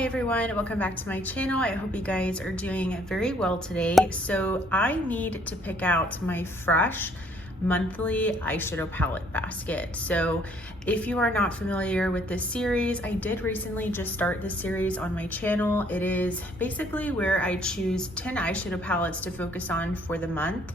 Hi everyone, welcome back to my channel. I hope you guys are doing very well today. So I need to pick out my fresh monthly eyeshadow palette basket. So if you are not familiar with this series, I did recently just start this series on my channel. It is basically where I choose 10 eyeshadow palettes to focus on for the month.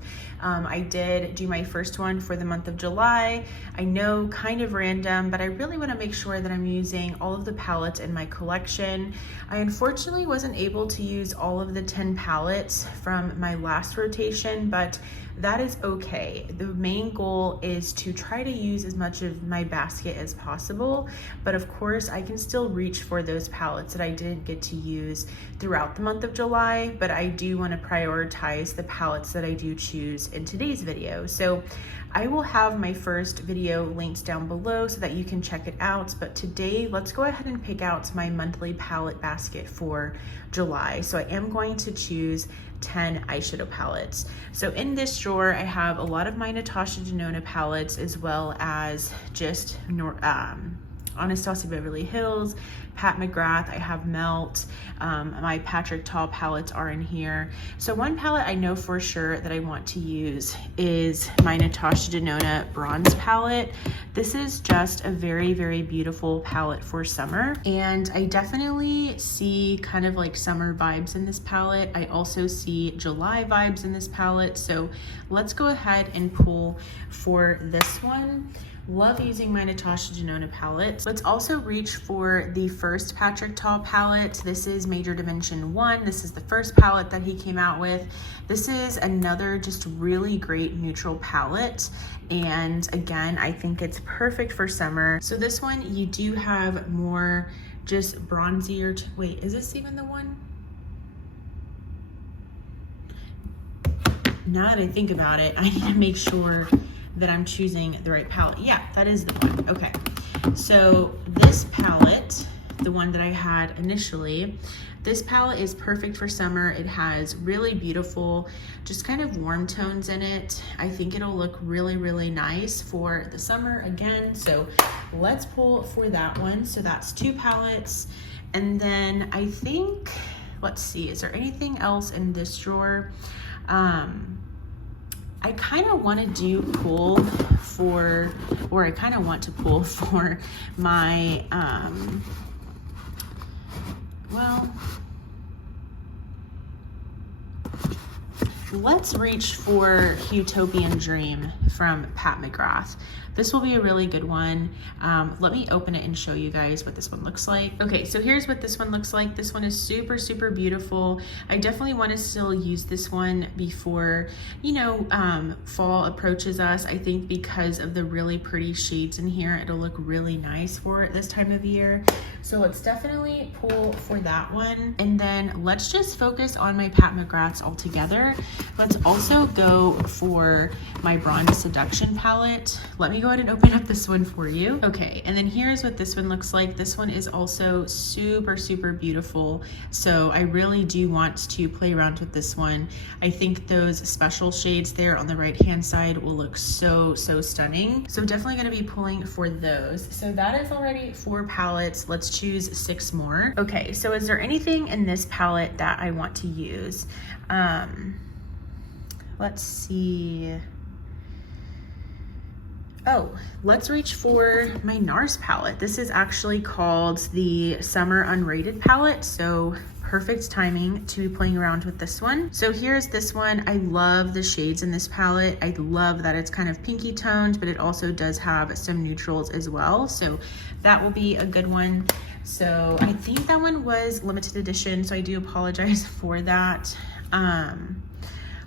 I did do my first one for the month of July. I know, kind of random, but I really want to make sure that I'm using all of the palettes in my collection. I unfortunately wasn't able to use all of the 10 palettes from my last rotation, but that is okay. The main goal is to try to use as much of my basket as possible, but of course I can still reach for those palettes that I didn't get to use throughout the month of July, but I do want to prioritize the palettes that I do choose in today's video. So I will have my first video linked down below so that you can check it out, but today let's go ahead and pick out my monthly palette basket for July. So I am going to choose 10 eyeshadow palettes. So in this drawer, I have a lot of my Natasha Denona palettes, as well as just Anastasia Beverly Hills, Pat McGrath. I have Melt. My Patrick Ta palettes are in here. So one palette I know for sure that I want to use is my Natasha Denona bronze palette. This is just a very, very beautiful palette for summer. And I definitely see kind of like summer vibes in this palette. I also see July vibes in this palette. So let's go ahead and pull for this one. Love using my Natasha Denona palette. Let's also reach for the first Patrick Ta palette. This is Major Dimension 1. This is the first palette that he came out with. This is another just really great neutral palette. And again, I think it's perfect for summer. So this one, you do have more just bronzier, wait, is this even the one? Now that I think about it, I need to make sure that I'm choosing the right palette. Yeah, that is the one. Okay, so this palette, the one that I had initially, this palette is perfect for summer. It has really beautiful, just kind of warm tones in it. I think it'll look really, really nice for the summer again. So let's pull for that one. So that's 2 palettes. And then I think, let's see, is there anything else in this drawer? I kind of want to do pull for, or I kind of want to pull for my, well, let's reach for Utopian Dream from Pat McGrath. This will be a really good one. Let me open it and show you guys what this one looks like. Okay, so here's what this one looks like. This one is super, super beautiful. I definitely want to still use this one before, you know, fall approaches us. I think because of the really pretty shades in here, it'll look really nice for this time of year. So let's definitely pull for that one. And then let's just focus on my Pat McGraths all together. Let's also go for my Bronze Seduction palette. Let me go ahead and open up this one for you. Okay, and then here's what this one looks like. This one is also super, super beautiful. So I really do want to play around with this one. I think those special shades there on the right-hand side will look so, so stunning. So definitely gonna be pulling for those. So that is already 4 palettes. Let's choose 6 more. Okay, so is there anything in this palette that I want to use? Let's see. Oh, let's reach for my NARS palette. This is actually called the Summer Unrated palette, so perfect timing to be playing around with this one. So here's this one. I love the shades in this palette. I love that it's kind of pinky toned, but it also does have some neutrals as well. So that will be a good one. So I think that one was limited edition, so I do apologize for that.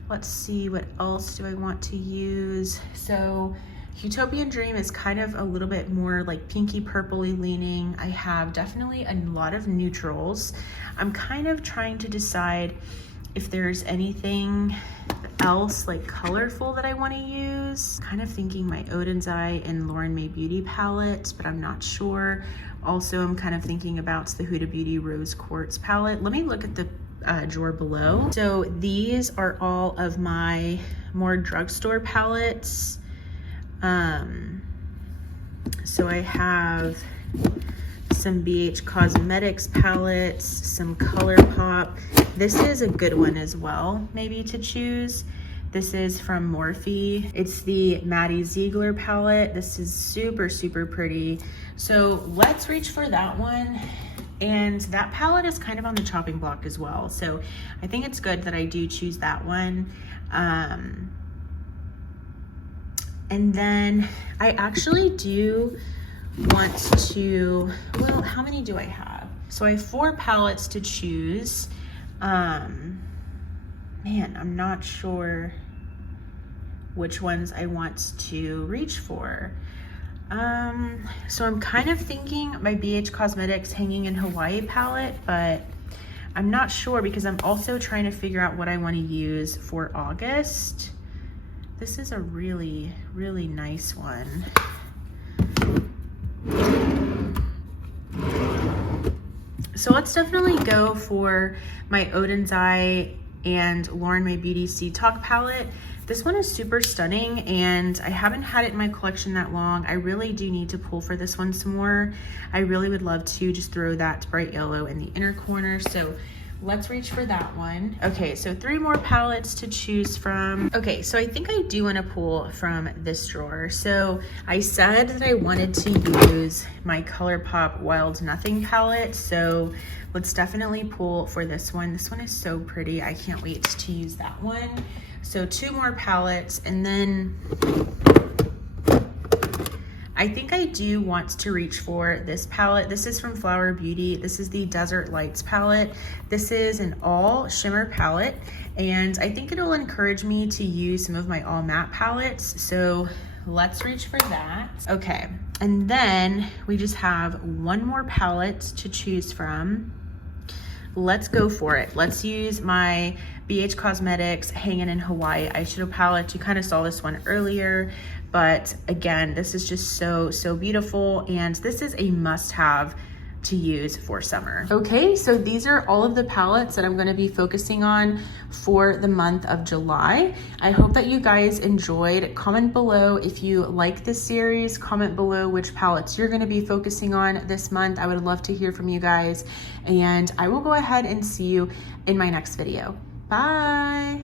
Let's see, what else do I want to use? So Utopian Dream is kind of a little bit more like pinky purpley leaning. I have definitely a lot of neutrals. I'm kind of trying to decide if there's anything else like colorful that I want to use. Kind of thinking my Odin's Eye and Lauren May Beauty palette, but I'm not sure. Also, I'm kind of thinking about the Huda Beauty Rose Quartz palette. Let me look at the drawer below. So these are all of my more drugstore palettes. So I have some BH Cosmetics palettes, some ColourPop. This is a good one as well, maybe to choose. This is from Morphe. It's the Maddie Ziegler palette. This is super, super pretty. So let's reach for that one. And that palette is kind of on the chopping block as well. So I think it's good that I do choose that one. And then I actually do want to, well, how many do I have? So I have 4 palettes to choose. Man, I'm not sure which ones I want to reach for. So I'm kind of thinking my BH Cosmetics Hanging in Hawaii palette, but I'm not sure because I'm also trying to figure out what I want to use for August. This is a really, really nice one. So let's definitely go for my Odin's Eye and Lauren Mae Beauty Sea Talk palette. This one is super stunning and I haven't had it in my collection that long. I really do need to pull for this one some more. I really would love to just throw that bright yellow in the inner corner. So let's reach for that one. Okay, so 3 more palettes to choose from. Okay, so I think I do want to pull from this drawer. So I said that I wanted to use my ColourPop Wild Nothing palette. So let's definitely pull for this one. This one is so pretty. I can't wait to use that one. So 2 more palettes, and then I think I do want to reach for this palette. This is from Flower Beauty. This is the Desert Lights palette. This is an all shimmer palette, and I think it'll encourage me to use some of my all matte palettes. So let's reach for that. Okay, and then we just have 1 more palette to choose from. Let's go for it. Let's use my BH Cosmetics Hanging in Hawaii eyeshadow palette. You kind of saw this one earlier, but again, this is just so, so beautiful. And this is a must-have to use for summer. Okay, so these are all of the palettes that I'm going to be focusing on for the month of July. I hope that you guys enjoyed. Comment below if you like this series. Comment below which palettes you're going to be focusing on this month. I would love to hear from you guys, and I will go ahead and see you in my next video. Bye.